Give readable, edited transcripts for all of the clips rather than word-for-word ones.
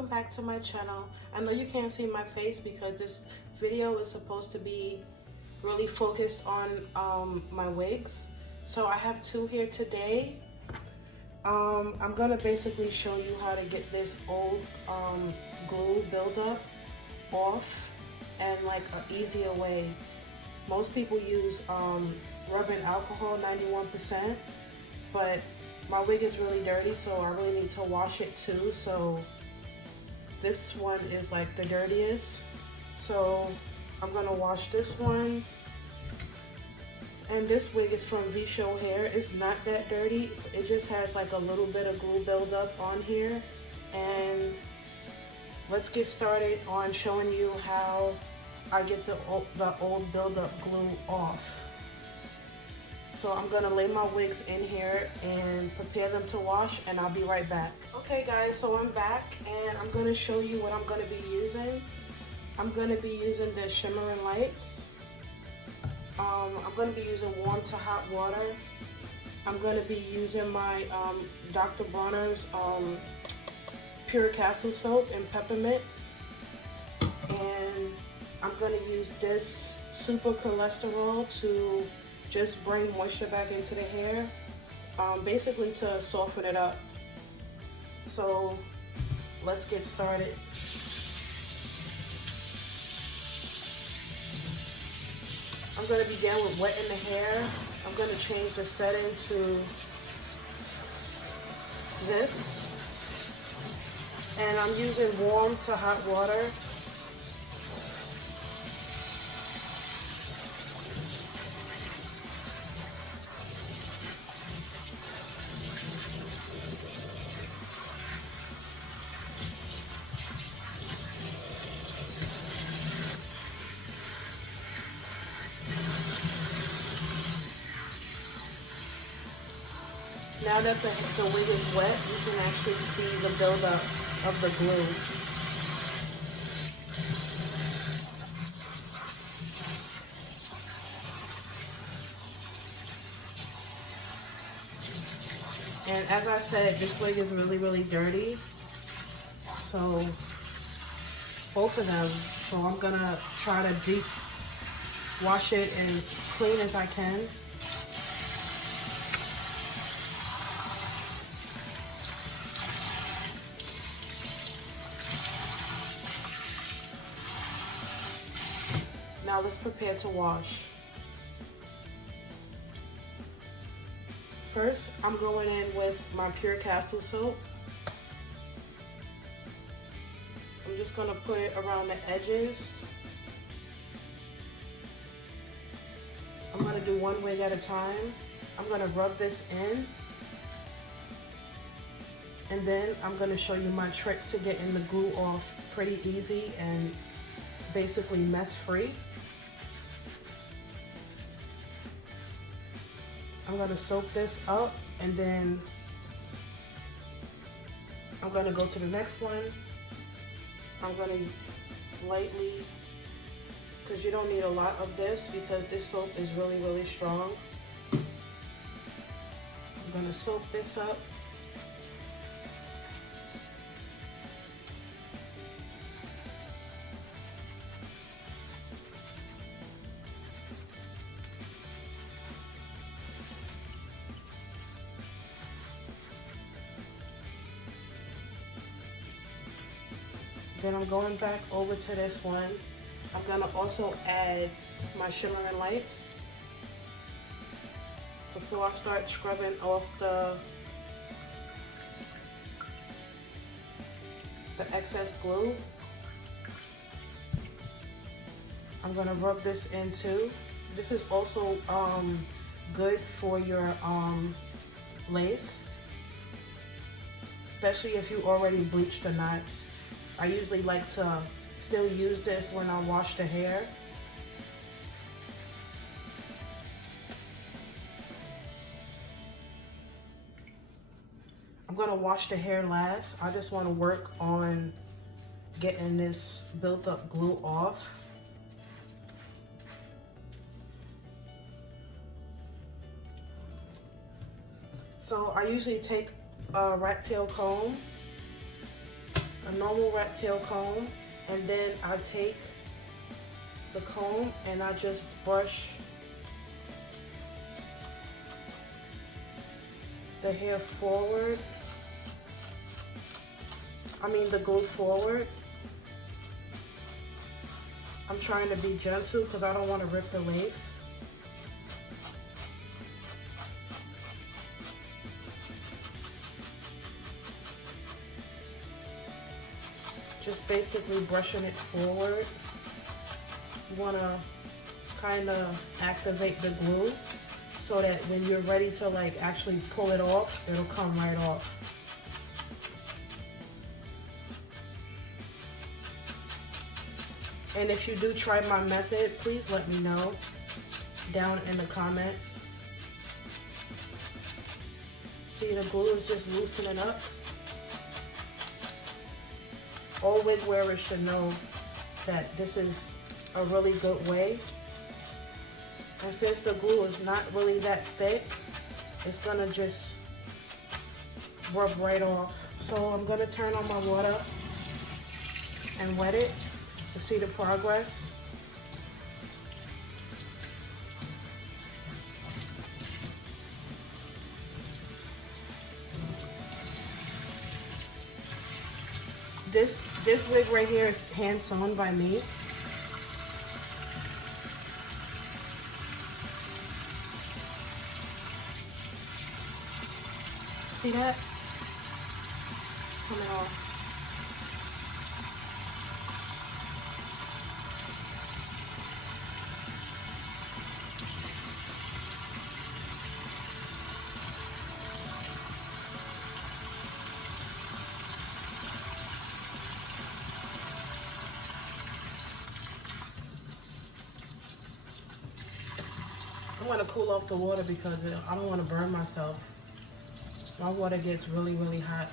welcome back to my channel. I know you can't see my face because this video is supposed to be really focused on my wigs. So I have two here today. I'm gonna basically show you how to get this old glue buildup off and like an easier way. Most people use rubbing alcohol 91%, but my wig is really dirty, so I really need to wash it too. So this one is like the dirtiest. So I'm gonna wash this one. And this wig is from V-Show Hair. It's not that dirty. It just has like a little bit of glue buildup on here. And let's get started on showing you how I get the old buildup glue off. So I'm gonna lay my wigs in here and prepare them to wash, and I'll be right back. Okay guys, so I'm back and I'm gonna show you what I'm gonna be using. I'm gonna be using the shimmering lights. I'm going to be using warm to hot water. I'm going to be using my Dr. Bronner's Pure Castle Soap and Peppermint. And I'm going to use this Super Cholesterol to just bring moisture back into the hair, basically to soften it up. So let's get started. I'm going to begin with wetting the hair. I'm going to change the setting to this. And I'm using warm to hot water. Now that the wig is wet, you can actually see the buildup of the glue. And as I said, this wig is really, really dirty. So both of them. So I'm gonna try to deep wash it as clean as I can. Now let's prepare to wash. First, I'm going in with my Pure Castle soap. I'm just gonna put it around the edges. I'm gonna do one wig at a time. I'm gonna rub this in. And then I'm gonna show you my trick to getting the glue off pretty easy and basically mess free. I'm going to soak this up, and then I'm going to go to the next one. I'm going to lightly, because you don't need a lot of this because this soap is really, really strong. I'm going to soak this up. Then I'm going back over to this one. I'm gonna also add my shimmering lights before I start scrubbing off the excess glue. I'm gonna rub this in too. This is also good for your lace, especially if you already bleached the knots. I usually like to still use this when I wash the hair. I'm gonna wash the hair last. I just wanna work on getting this built up glue off. So I usually take a rat tail comb. a normal rat tail comb, and then I take the comb and I just brush the hair forward. I mean the glue forward. I'm trying to be gentle because I don't want to rip the lace. Just basically brushing it forward. You want to kind of activate the glue so that when you're ready to like actually pull it off, it'll come right off. And if you do try my method, please let me know down in the comments. See, the glue is just loosening up. All wig wearers should know that this is a really good way. And since the glue is not really that thick, it's gonna just rub right off. So I'm gonna turn on my water and wet it to see the progress. This wig right here is hand sewn by me. See that? It's coming off. I'm going to cool off the water because I don't want to burn myself. My water gets really, really hot.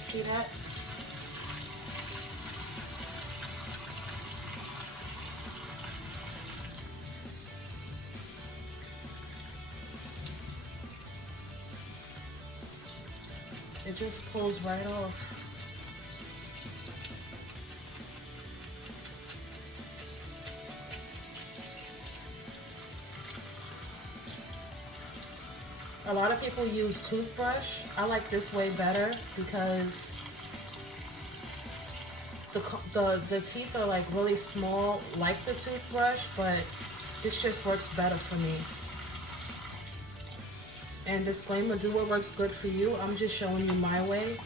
See that? It just pulls right off. A lot of people use toothbrush. I like this way better because the teeth are like really small, like the toothbrush, but this just works better for me. And disclaimer, do what works good for you. I'm just showing you my way.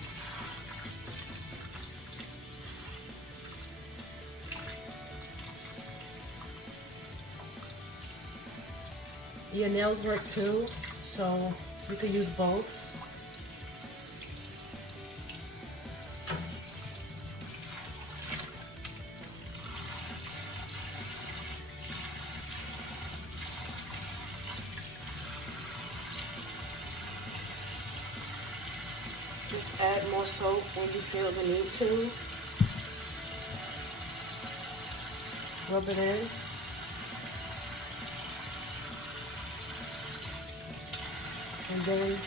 Your nails work too, so you can use both. Just add more soap when you feel the need to. Rub it in. And then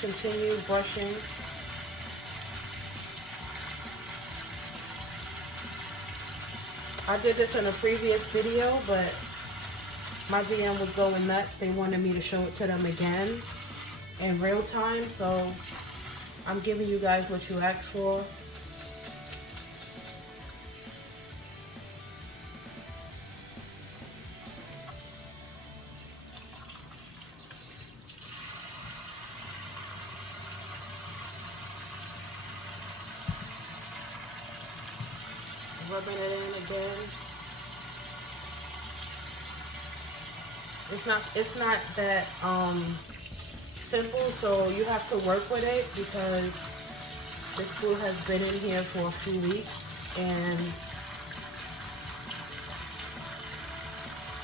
continue brushing. I did this in a previous video, but my DM was going nuts. They wanted me to show it to them again in real time, so I'm giving you guys what you asked for. Rubbing it in again. It's not that simple, so you have to work with it because this glue has been in here for a few weeks and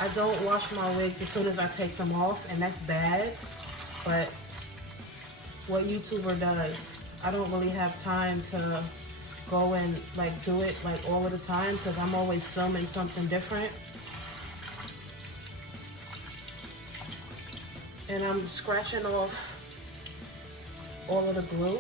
I don't wash my wigs as soon as I take them off, and that's bad, but what YouTuber does. I don't really have time to go and like do it like all of the time because I'm always filming something different. And I'm scratching off all of the glue.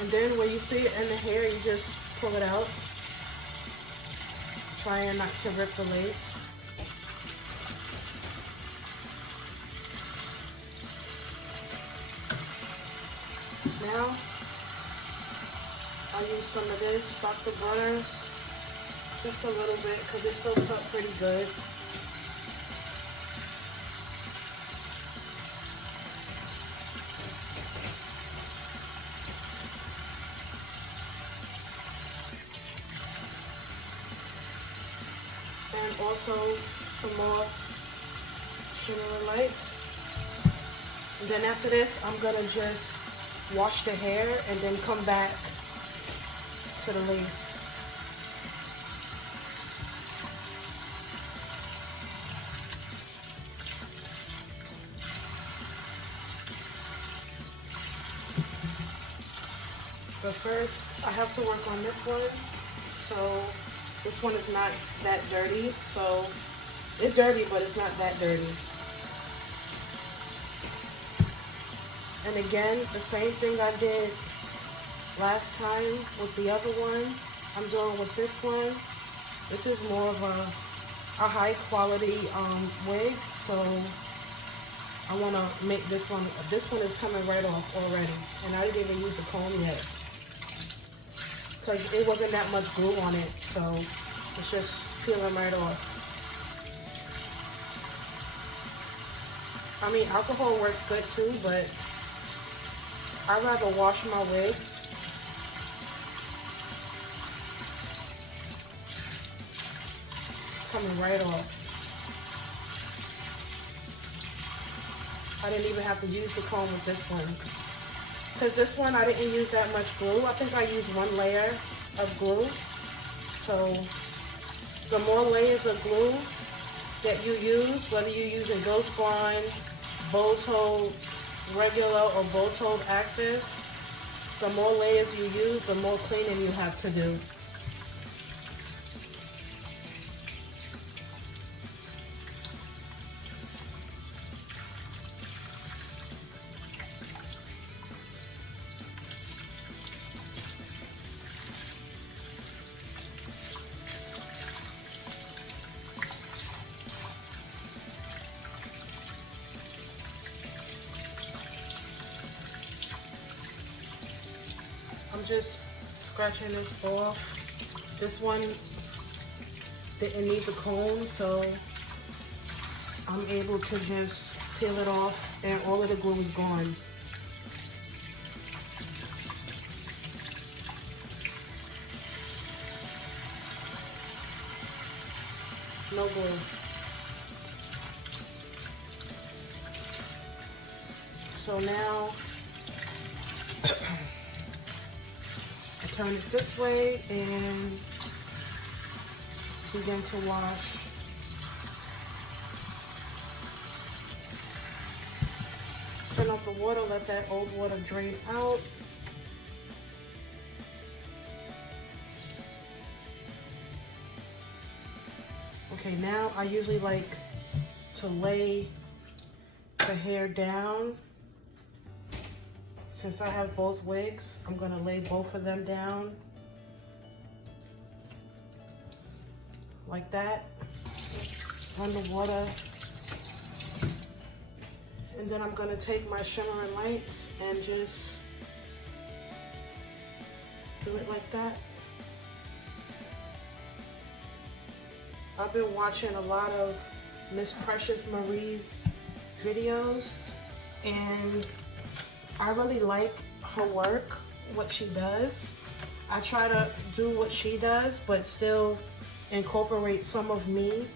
And then when you see it in the hair, you just pull it out, trying not to rip the lace. Now, I'll use some of this Dr. Bronner's, just a little bit, because it soaks up pretty good. And also some more shimmer lights. And then after this, I'm gonna just wash the hair and then come back to the lace. But first, I have to work on this one. So this one is not that dirty. So it's dirty, but it's not that dirty. And again, the same thing I did last time with the other one, I'm doing with this one. This is more of a high quality wig, so I want to make this one is coming right off already. And I didn't even use the comb yet, because it wasn't that much glue on it, so it's just peeling right off. I mean, alcohol works good too, but I'd rather wash my wigs. Coming right off. I didn't even have to use the comb with this one. Because this one, I didn't use that much glue. I think I used one layer of glue. So the more layers of glue that you use, whether you're using Ghost Blonde, Bow-Toe regular or Bow-Toe active, the more layers you use, the more cleaning you have to do. I'm just scratching this off. This one didn't need the comb, so I'm able to just peel it off and all of the glue is gone. No glue. So now I turn it this way and begin to wash. Turn off the water, let that old water drain out. Okay, now I usually like to lay the hair down. Since I have both wigs, I'm gonna lay both of them down like that on the water. And then I'm gonna take my shimmering lights and just do it like that. I've been watching a lot of Miss Precious Marie's videos, and I really like her work, what she does. I try to do what she does, but still incorporate some of me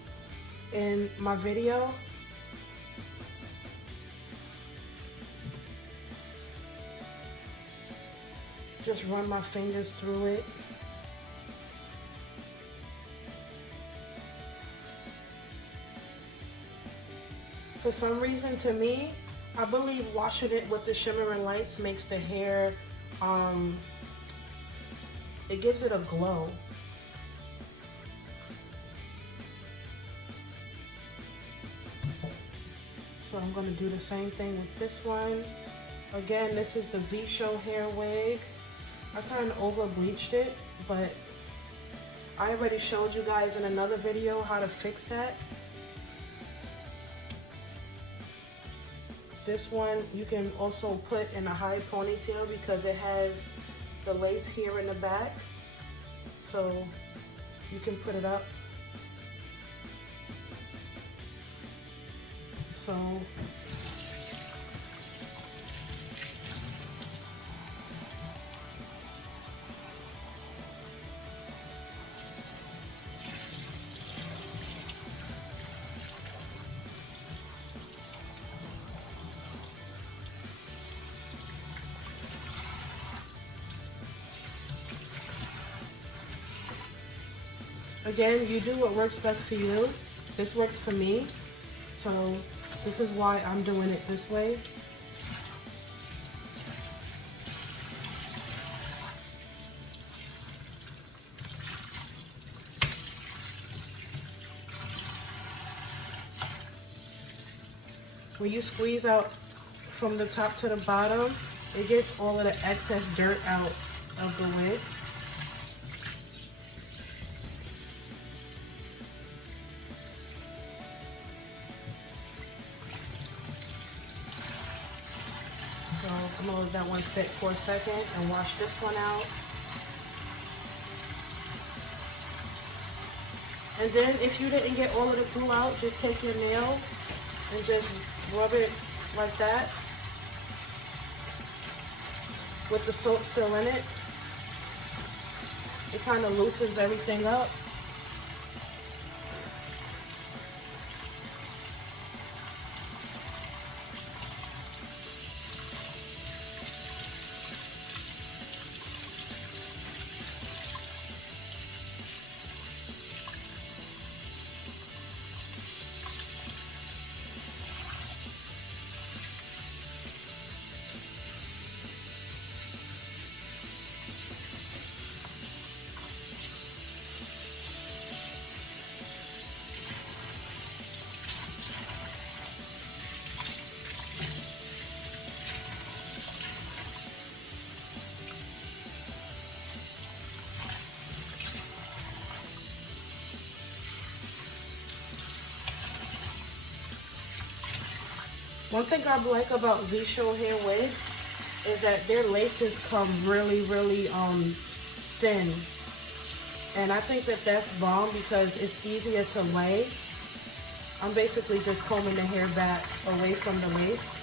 in my video. just run my fingers through it. For some reason, to me, I believe washing it with the shimmering lights makes the hair, it gives it a glow. So I'm going to do the same thing with this one. Again, this is the V-Show hair wig. I kind of over bleached it, but I already showed you guys in another video how to fix that. This one you can also put in a high ponytail because it has the lace here in the back. So you can put it up. So again, you do what works best for you. This works for me, so this is why I'm doing it this way. When you squeeze out from the top to the bottom, it gets all of the excess dirt out of the wig. So I'm gonna let that one sit for a second and wash this one out. And then if you didn't get all of the glue out, just take your nail and just rub it like that with the soap still in it. It kind of loosens everything up. One thing I like about V-Show hair wigs is that their laces come really thin. And I think that that's bomb because it's easier to lay. I'm basically just combing the hair back away from the lace.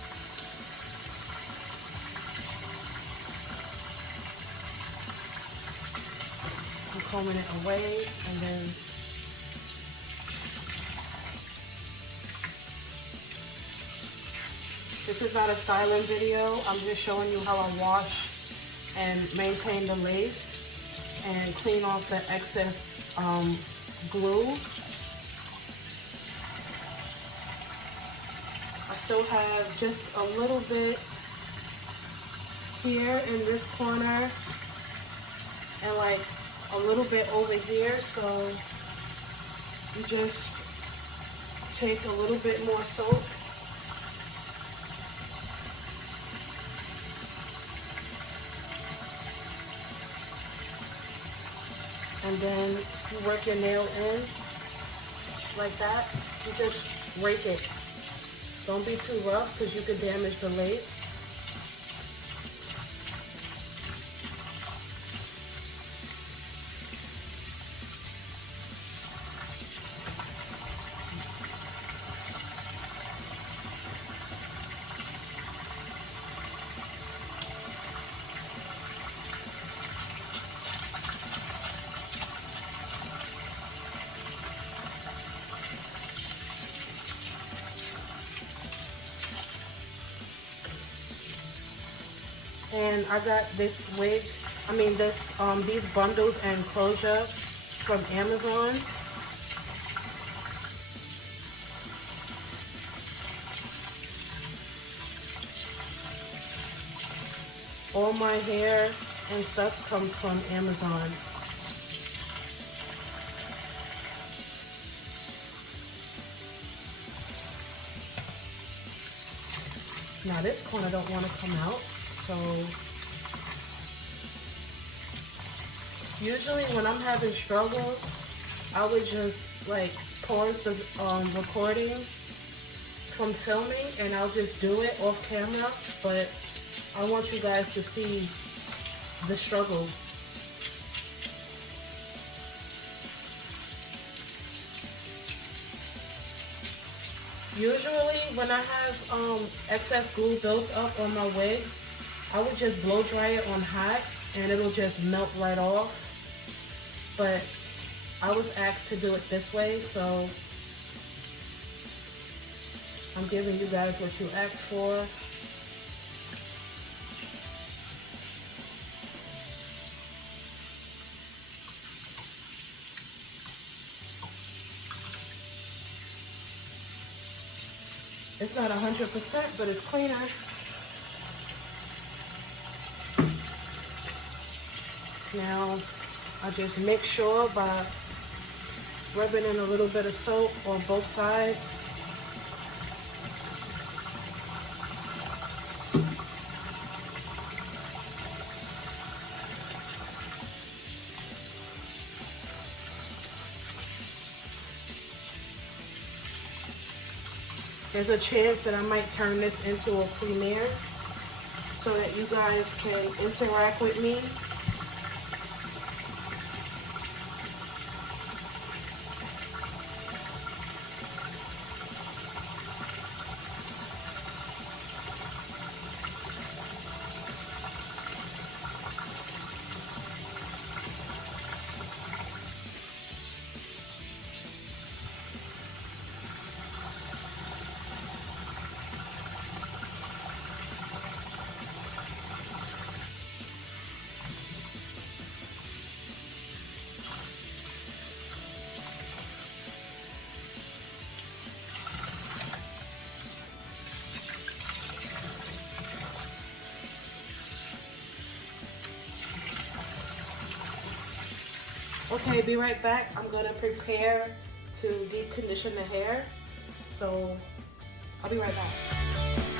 I'm combing it away and then this is not a styling video. I'm just showing you how I wash and maintain the lace and clean off the excess glue. I still have just a little bit here in this corner and like a little bit over here. So you just take a little bit more soap. And then you work your nail in like that. You just rake it. Don't be too rough because you could damage the lace. And I got this wig these bundles and closure from Amazon. All my hair and stuff comes from Amazon. Now this corner don't want to come out, so usually when I'm having struggles, I would just like pause the recording from filming and I'll just do it off camera, but I want you guys to see the struggle. Usually when I have excess glue built up on my wigs, I would just blow dry it on hot and it'll just melt right off. But I was asked to do it this way, so I'm giving you guys what you asked for. It's not 100%, but it's cleaner. Now, I just make sure by rubbing in a little bit of soap on both sides. There's a chance that I might turn this into a premiere so that you guys can interact with me. Okay, be right back. I'm gonna prepare to deep condition the hair. So I'll be right back.